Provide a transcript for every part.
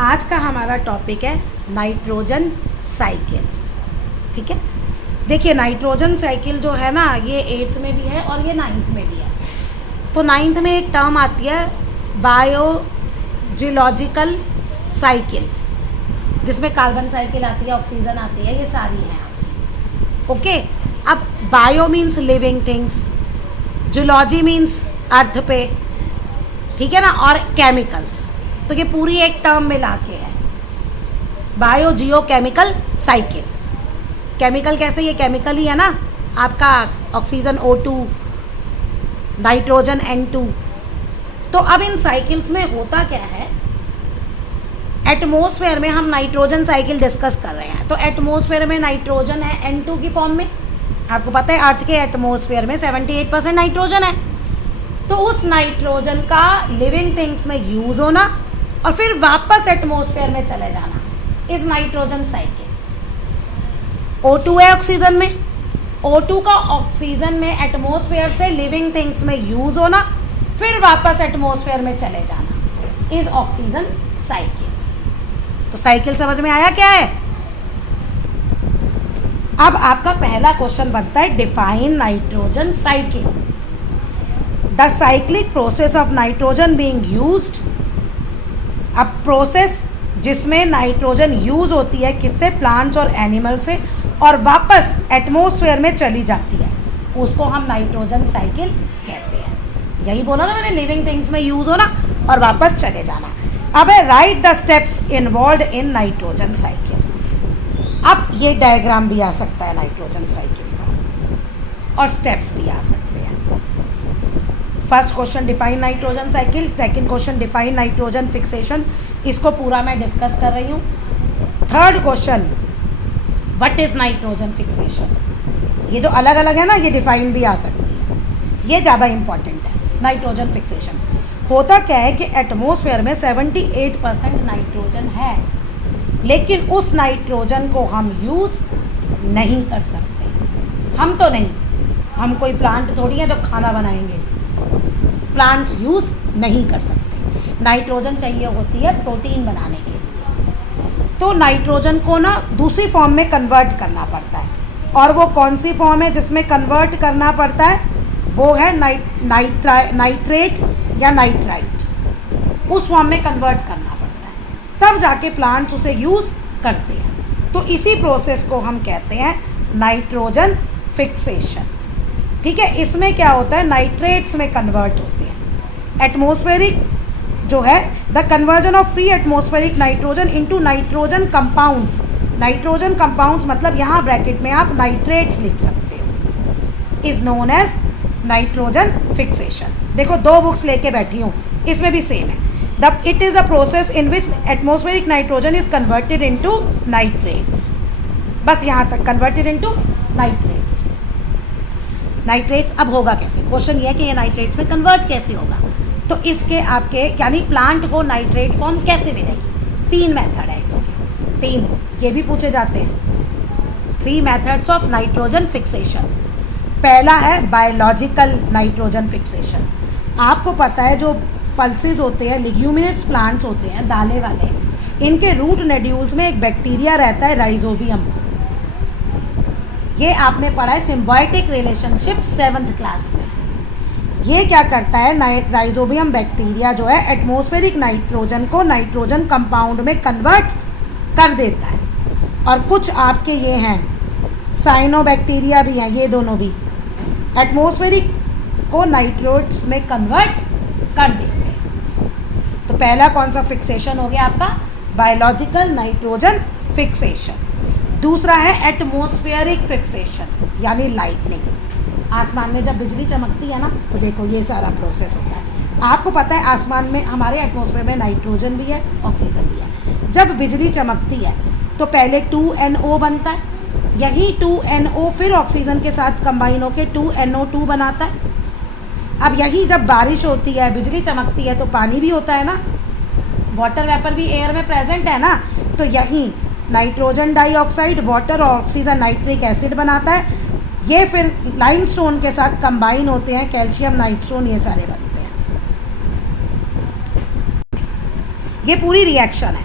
आज का हमारा टॉपिक है नाइट्रोजन साइकिल। ठीक है, देखिए नाइट्रोजन साइकिल जो है ना, ये 8th में भी है और ये 9th में भी है। तो 9th में एक टर्म आती है बायोजियोलॉजिकल साइकिल्स, जिसमें कार्बन साइकिल आती है, ऑक्सीजन आती है, ये सारी हैं आपकी। ओके, अब bio means living things, zoology means earth पे, ठीक है ना, और केमिकल्स। तो ये पूरी एक टर्म मिला के है बायो जियो केमिकल साइकिल्स। केमिकल कैसे, ये केमिकल ही है ना आपका, ऑक्सीजन O2, नाइट्रोजन N2। तो अब इन साइकिल्स में होता क्या है, एटमॉस्फेयर में हम नाइट्रोजन साइकिल डिस्कस कर रहे हैं। तो एटमॉस्फेयर में नाइट्रोजन है N2 की फॉर्म में। आपको पता है अर्थ के एटमॉस्फेयर में 78% नाइट्रोजन है। तो उस नाइट्रोजन का लिविंग थिंग्स में यूज़ होना और फिर वापस एटमॉस्फेयर में चले जाना इस नाइट्रोजन साइकिल। O2 है ऑक्सीजन में, O2 का ऑक्सीजन में एटमॉस्फेयर से लिविंग थिंग्स में यूज़ होना, फिर वापस एटमॉस्फेयर में चले जाना इस ऑक्सीजन साइकिल। तो साइकिल समझ में आया क्या है। अब आपका पहला क्वेश्चन बनता है, define nitrogen cycle. The cyclic process of nitrogen being used. अब प्रोसेस जिसमें नाइट्रोजन यूज़ होती है किससे, प्लांट्स और एनिमल से, और वापस एटमॉस्फेयर में चली जाती है, उसको हम नाइट्रोजन साइकिल कहते हैं। यही बोला ना मैंने, लिविंग थिंग्स में यूज़ होना और वापस चले जाना। अब है right the steps involve in nitrogen cycle. अब ये डायग्राम भी आ सकता है नाइट्रोजन साइकिल का, और स्टेप्स भी आ सकते हैं। First question define nitrogen cycle, second question define nitrogen fixation, इसको पूरा मैं डिस्कस कर रही हूँ। Third question what is nitrogen fixation. ये जो अलग अलग है ना, ये डिफाइन भी आ सकती है, ये ज़्यादा इंपॉर्टेंट है। नाइट्रोजन फिक्सेशन होता क्या है कि एटमॉस्फेयर में 78% नाइट्रोजन है, लेकिन उस नाइट्रोजन को हम यूज़ नहीं कर सकते। हम तो नहीं, हम कोई प्लांट थोड़ी है जो खाना बनाएंगे, प्लांट्स यूज़ नहीं कर सकते। नाइट्रोजन चाहिए होती है प्रोटीन बनाने के लिए। तो नाइट्रोजन को ना दूसरी फॉर्म में कन्वर्ट करना पड़ता है, और वो कौन सी फॉर्म है जिसमें कन्वर्ट करना पड़ता है, वो है नाइट्रेट या नाइट्राइट। उस फॉर्म में कन्वर्ट करना पड़ता है, तब जाके प्लांट्स उसे यूज़ करते हैं। तो इसी प्रोसेस को हम कहते हैं नाइट्रोजन फिक्सेशन। ठीक है, इसमें क्या होता है, नाइट्रेट्स में कन्वर्ट होते हैं। एटमॉस्फेरिक जो है the conversion of free atmospheric nitrogen into nitrogen compounds. Nitrogen compounds मतलब यहाँ ब्रैकेट में आप नाइट्रेट्स लिख सकते हो, is known as nitrogen fixation. देखो 2 बुक्स लेके बैठी हूँ, इसमें भी सेम है। It is the process in which atmospheric nitrogen is converted into nitrates. बस यहाँ तक, कन्वर्टेड इनटू नाइट्रेट्स। नाइट्रेट्स अब होगा कैसे, क्वेश्चन ये है कि ये नाइट्रेट्स में कन्वर्ट कैसे होगा। तो इसके आपके यानी प्लांट को नाइट्रेट फॉर्म कैसे मिलेगी। 3 मेथड है इसके, 3 ये भी पूछे जाते हैं। 3 मेथड्स ऑफ नाइट्रोजन फिक्सेशन। पहला है बायोलॉजिकल नाइट्रोजन फिक्सेशन। आपको पता है जो पल्सेस होते हैं, लिग्यूमिनस प्लांट्स होते हैं, दालें वाले, इनके रूट नोड्यूल्स में एक बैक्टीरिया रहता है राइजोबियम। ये आपने पढ़ा है सिम्बायोटिक रिलेशनशिप 7th क्लास में। ये क्या करता है, राइजोबियम बैक्टीरिया जो है एटमॉस्फेरिक नाइट्रोजन को नाइट्रोजन कंपाउंड में कन्वर्ट कर देता है। और कुछ आपके ये हैं साइनोबैक्टीरिया भी हैं, ये दोनों भी एटमॉस्फेरिक को नाइट्रोट में कन्वर्ट कर देते हैं। तो पहला कौन सा फिक्सेशन हो गया आपका, बायोलॉजिकल नाइट्रोजन फिक्सेशन। दूसरा है एटमॉस्फेरिक फिक्सेशन, यानी लाइटनिंग। आसमान में जब बिजली चमकती है ना, तो देखो ये सारा प्रोसेस होता है। आपको पता है आसमान में, हमारे एटमॉस्फेयर में नाइट्रोजन भी है, ऑक्सीजन भी है। जब बिजली चमकती है तो पहले 2NO बनता है, यही 2NO फिर ऑक्सीजन के साथ कंबाइन होकर 2NO2 बनाता है। अब यही जब बारिश होती है, बिजली चमकती है, तो पानी भी होता है ना, वाटर वेपर भी एयर में प्रेजेंट है ना। तो यही नाइट्रोजन डाइऑक्साइड वाटर और ऑक्सीजन नाइट्रिक एसिड बनाता है। ये फिर लाइमस्टोन के साथ कंबाइन होते हैं, कैल्शियम नाइट्रोन, ये सारे बनते हैं। ये पूरी रिएक्शन है।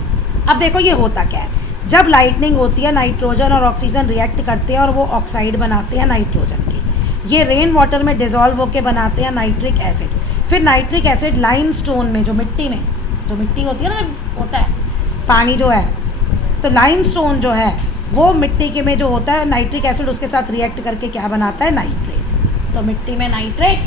अब देखो ये होता क्या है, जब लाइटनिंग होती है नाइट्रोजन और ऑक्सीजन रिएक्ट करते हैं और वो ऑक्साइड बनाते हैं नाइट्रोजन की। ये रेन वाटर में डिज़ोल्व होकर बनाते हैं नाइट्रिक एसिड। फिर नाइट्रिक एसिड लाइमस्टोन में, जो मिट्टी होती है ना, होता है पानी जो है, तो लाइमस्टोन जो है वो मिट्टी के में जो होता है नाइट्रिक एसिड उसके साथ रिएक्ट करके क्या बनाता है, नाइट्रेट। तो मिट्टी में नाइट्रेट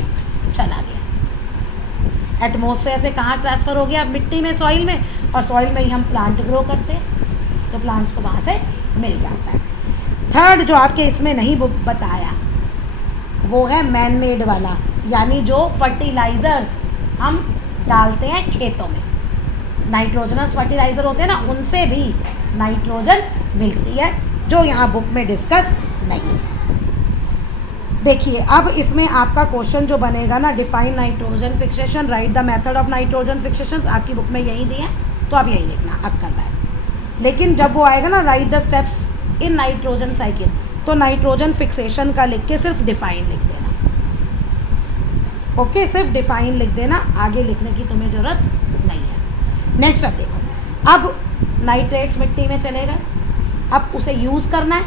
चला गया, एटमॉस्फेयर से कहाँ ट्रांसफ़र हो गया, मिट्टी में, सॉइल में, और सॉइल में ही हम प्लांट ग्रो करते हैं तो प्लांट्स को वहाँ से मिल जाता है। थर्ड जो आपके इसमें नहीं बताया वो है मैन मेड वाला, यानी जो फर्टिलाइज़र्स हम डालते हैं खेतों में, नाइट्रोजनस फर्टिलाइज़र होते हैं ना, उनसे भी नाइट्रोजन मिलती है, जो यहाँ बुक में डिस्कस नहीं है। देखिए अब इसमें आपका क्वेश्चन जो बनेगा ना, define nitrogen fixation, right the method of nitrogen fixation, आपकी बुक में यही दिए हैं तो आप यही लिखना अब करना है। लेकिन जब वो आएगा ना right the steps in nitrogen cycle, तो नाइट्रोजन फिक्सेशन का लिख के सिर्फ डिफाइन लिख देना। ओके, सिर्फ डिफाइन लिख देना, आगे लिखने की तुम्हें ज़रूरत नहीं है। नेक्स्ट अब देखो, अब नाइट्रेट्स मिट्टी में चले गए, अब उसे यूज़ करना है,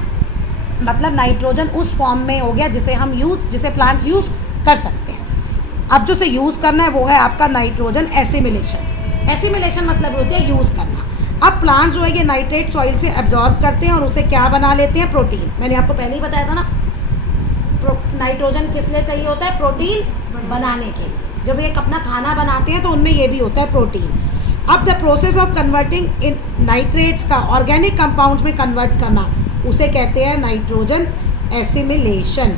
मतलब नाइट्रोजन उस फॉर्म में हो गया जिसे प्लांट्स यूज़ कर सकते हैं। अब जो उसे यूज़ करना है वो है आपका नाइट्रोजन एसिमिलेशन। एसिमिलेशन मतलब होती है यूज़ करना। अब प्लांट जो है ये नाइट्रेट सॉइल से एब्जॉर्ब करते हैं और उसे क्या बना लेते हैं, प्रोटीन। मैंने आपको पहले ही बताया था ना, नाइट्रोजन किस लिए चाहिए होता है, प्रोटीन बनाने के लिए। जब ये अपना खाना बनाते हैं तो उनमें ये भी होता है प्रोटीन। अब the process of converting in nitrates का ऑर्गेनिक कंपाउंड्स में कन्वर्ट करना, उसे कहते हैं नाइट्रोजन एसिमिलेशन।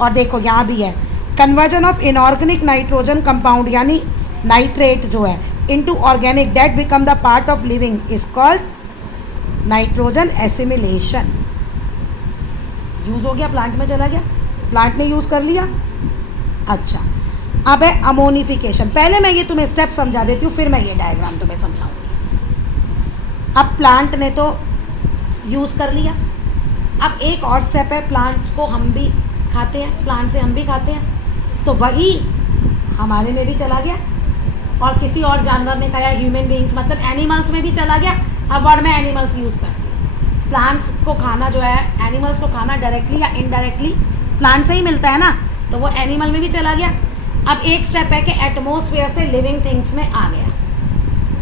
और देखो यहाँ भी है, conversion of inorganic nitrogen compound यानी नाइट्रेट जो है into organic that become the part of living is called nitrogen assimilation। Use हो गया, प्लांट में चला गया, प्लांट ने यूज़ कर लिया। अच्छा, अब है अमोनिफिकेशन। पहले मैं ये तुम्हें स्टेप समझा देती हूँ, फिर मैं ये डायग्राम तुम्हें समझाऊंगी। अब प्लांट ने तो यूज़ कर लिया, अब एक और स्टेप है, प्लांट्स को हम भी खाते हैं, प्लांट से हम भी खाते हैं, तो वही हमारे में भी चला गया और किसी और जानवर ने खाया, ह्यूमन बीइंग्स मतलब एनिमल्स में भी चला गया। अब वर्ड में एनिमल्स यूज़ करते हैं। प्लांट्स को खाना जो है, एनिमल्स को खाना डायरेक्टली या इनडायरेक्टली प्लांट से ही मिलता है ना, तो वो एनिमल में भी चला गया। अब एक स्टेप है कि एटमॉस्फेयर से लिविंग थिंग्स में आ गया,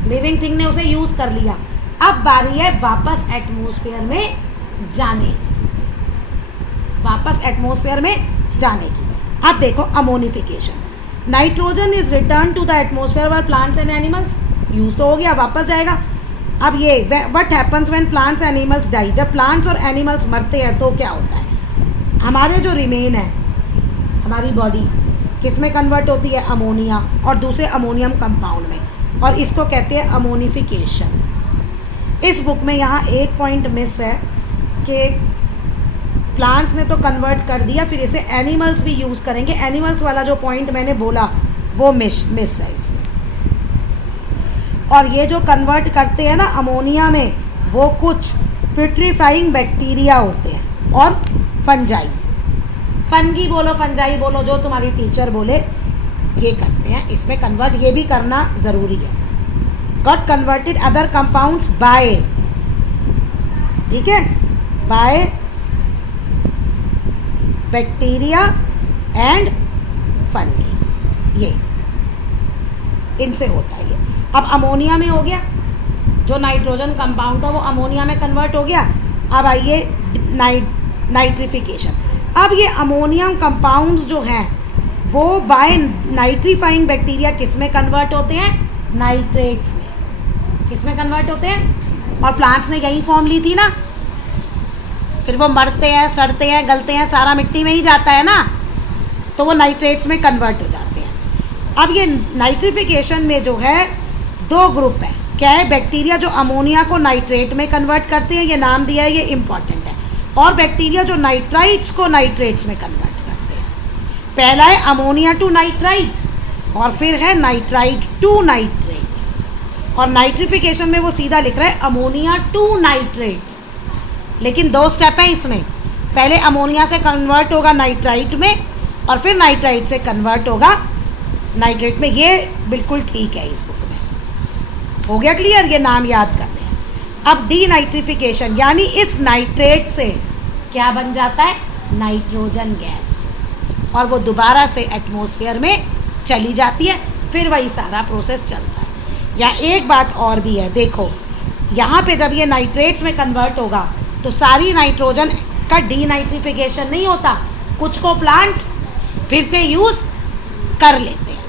लिविंग थिंग ने उसे यूज़ कर लिया। अब बारी है वापस एटमॉस्फेयर में जाने की, वापस एटमॉस्फेयर में जाने की। अब देखो ammonification, nitrogen is return to the atmosphere by plants and animals, use तो हो गया, वापस जाएगा। अब ये what happens when plants animals die, जब प्लांट्स और एनिमल्स मरते हैं तो क्या होता है, हमारे जो रिमेन है हमारी बॉडी किस में कन्वर्ट होती है, अमोनिया और दूसरे अमोनियम कंपाउंड में, और इसको कहते हैं अमोनिफिकेशन। इस बुक में यहाँ एक पॉइंट मिस है कि प्लांट्स ने तो कन्वर्ट कर दिया, फिर इसे एनिमल्स भी यूज़ करेंगे। एनिमल्स वाला जो पॉइंट मैंने बोला वो मिस है इसमें। और ये जो कन्वर्ट करते हैं ना अमोनिया में, वो कुछ प्यूट्रीफाइंग बैक्टीरिया होते हैं और फंजाई, फंगी बोलो, फंजाई बोलो, जो तुम्हारी टीचर बोले, ये करते हैं इसमें कन्वर्ट। ये भी करना ज़रूरी है। Got converted other compounds by, ठीक है, बाय बैक्टीरिया एंड फंगी, ये इनसे होता है ये। अब अमोनिया में हो गया, जो नाइट्रोजन कंपाउंड था वो अमोनिया में कन्वर्ट हो गया। अब आइए नाइट्रिफिकेशन। अब ये अमोनियम कंपाउंड्स जो हैं वो बाय नाइट्रीफाइंग बैक्टीरिया किस में कन्वर्ट होते हैं, नाइट्रेट्स में। किस में कन्वर्ट होते हैं, और प्लांट्स ने यही फॉर्म ली थी ना, फिर वो मरते हैं, सड़ते हैं, गलते हैं, सारा मिट्टी में ही जाता है ना, तो वो नाइट्रेट्स में कन्वर्ट हो जाते हैं। अब ये नाइट्रिफिकेशन में जो है दो ग्रुप है, क्या है, बैक्टीरिया जो अमोनिया को नाइट्रेट में कन्वर्ट करते हैं, ये नाम दिया है, ये इम्पॉर्टेंट है, और बैक्टीरिया जो नाइट्राइट्स को नाइट्रेट्स में कन्वर्ट करते हैं। पहला है अमोनिया टू नाइट्राइट और फिर है नाइट्राइट टू नाइट्रेट, और नाइट्रिफिकेशन में वो सीधा लिख रहा है अमोनिया टू नाइट्रेट। लेकिन दो स्टेप हैं इसमें, पहले अमोनिया से कन्वर्ट होगा नाइट्राइट में और फिर नाइट्राइट से कन्वर्ट होगा नाइट्रेट में। ये बिल्कुल ठीक है, इस बुक में हो गया क्लियर, ये नाम याद करने हैं। अब डीनाइट्रिफिकेशन यानी इस नाइट्रेट से क्या बन जाता है, नाइट्रोजन गैस, और वो दोबारा से एटमॉस्फेयर में चली जाती है, फिर वही सारा प्रोसेस चलता है। या एक बात और भी है, देखो यहाँ पे जब ये नाइट्रेट्स में कन्वर्ट होगा तो सारी नाइट्रोजन का डीनाइट्रिफिकेशन नहीं होता, कुछ को प्लांट फिर से यूज़ कर लेते हैं।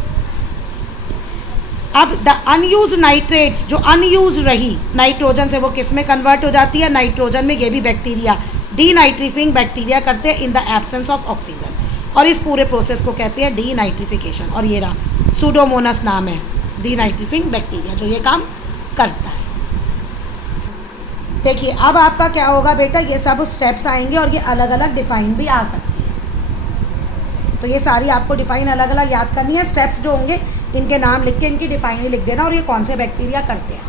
अब द अनयूज नाइट्रेट्स, जो अनयूज रही नाइट्रोजन से, वो किस में कन्वर्ट हो जाती है, नाइट्रोजन में। ये भी बैक्टीरिया डीनाइट्रीफिंग बैक्टीरिया करते हैं in the absence of oxygen, और इस पूरे प्रोसेस को कहते हैं डीनाइट्रिफिकेशन। और ये रहा सूडोमोनास नाम है डीनाइट्रीफिंग बैक्टीरिया जो ये काम करता है। देखिए अब आपका क्या होगा बेटा, ये सब स्टेप्स आएंगे और ये अलग अलग डिफाइन भी आ सकती है, तो ये सारी आपको डिफाइन अलग अलग याद करनी है। स्टेप्स जो होंगे इनके नाम लिख के इनकी डिफाइन ही लिख देना, और ये कौन से बैक्टीरिया करते हैं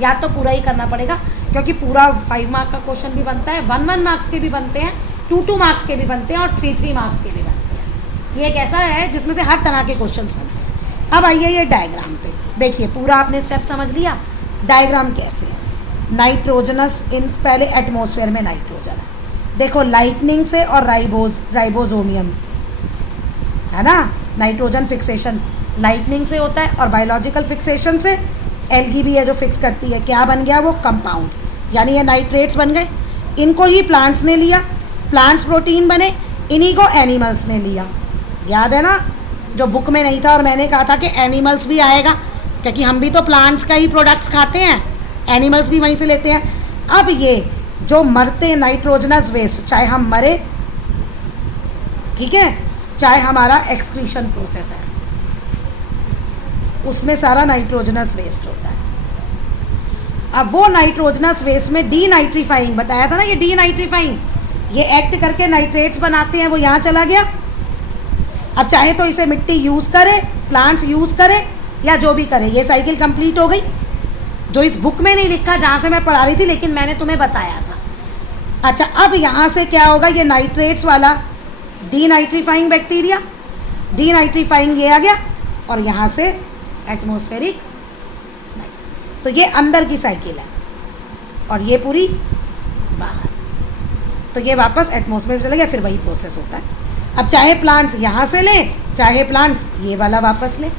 याद तो पूरा ही करना पड़ेगा, क्योंकि पूरा 5 मार्क का क्वेश्चन भी बनता है, 1 मार्क्स के भी बनते हैं, 2 मार्क्स के भी बनते हैं, और 3 मार्क्स के भी बनते हैं। ये एक ऐसा है जिसमें से हर तरह के क्वेश्चन बनते हैं। अब आइए ये डायग्राम पे देखिए, पूरा आपने स्टेप समझ लिया। डायग्राम कैसे है, नाइट्रोजनस इन, पहले एटमॉस्फेयर में नाइट्रोजन है, देखो लाइटनिंग से और राइबोसोमियम है ना, नाइट्रोजन फिक्सेशन लाइटनिंग से होता है, और बायोलॉजिकल फिक्सेशन से एल्गी भी है जो फिक्स करती है। क्या बन गया वो, कंपाउंड, यानी ये नाइट्रेट्स बन गए। इनको ही प्लांट्स ने लिया, प्लांट्स प्रोटीन बने, इन्हीं को एनिमल्स ने लिया। याद है ना, जो बुक में नहीं था और मैंने कहा था कि एनिमल्स भी आएगा, क्योंकि हम भी तो प्लांट्स का ही प्रोडक्ट्स खाते हैं, एनिमल्स भी वहीं से लेते हैं। अब ये जो मरते नाइट्रोजनस वेस्ट, चाहे हम मरे, ठीक है, चाहे हमारा एक्सक्रीशन प्रोसेस है, उसमें सारा नाइट्रोजनस वेस्ट होता है। अब वो नाइट्रोजनस वेस्ट में डीनाइट्रीफाइंग बताया था ना, ये डीनाइट्रीफाइंग, ये एक्ट करके नाइट्रेट्स बनाते हैं, वो यहाँ चला गया। अब चाहे तो इसे मिट्टी यूज़ करे, प्लांट्स यूज़ करे, या जो भी करे, ये साइकिल कंप्लीट हो गई, जो इस बुक में नहीं लिखा जहाँ से मैं पढ़ा रही थी, लेकिन मैंने तुम्हें बताया था। अच्छा, अब यहाँ से क्या होगा, ये नाइट्रेट्स वाला डीनाइट्रीफाइंग बैक्टीरिया, डीनाइट्रीफाइंग ये आ गया, और यहाँ से एटमॉस्फेरिक, तो ये अंदर की साइकिल है, और ये पूरी बाहर, तो ये वापस एटमॉस्फेयर में चला गया, फिर वही प्रोसेस होता है। अब चाहे प्लांट्स यहाँ से लें, चाहे प्लांट्स ये वाला वापस लें,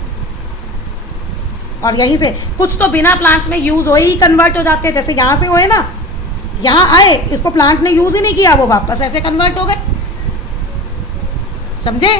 और यहीं से कुछ तो बिना प्लांट्स में यूज़ हुए ही कन्वर्ट हो जाते हैं, जैसे यहाँ से हुए ना, यहाँ आए, इसको प्लांट ने यूज़ ही नहीं किया, वो वापस ऐसे कन्वर्ट हो गए, समझे।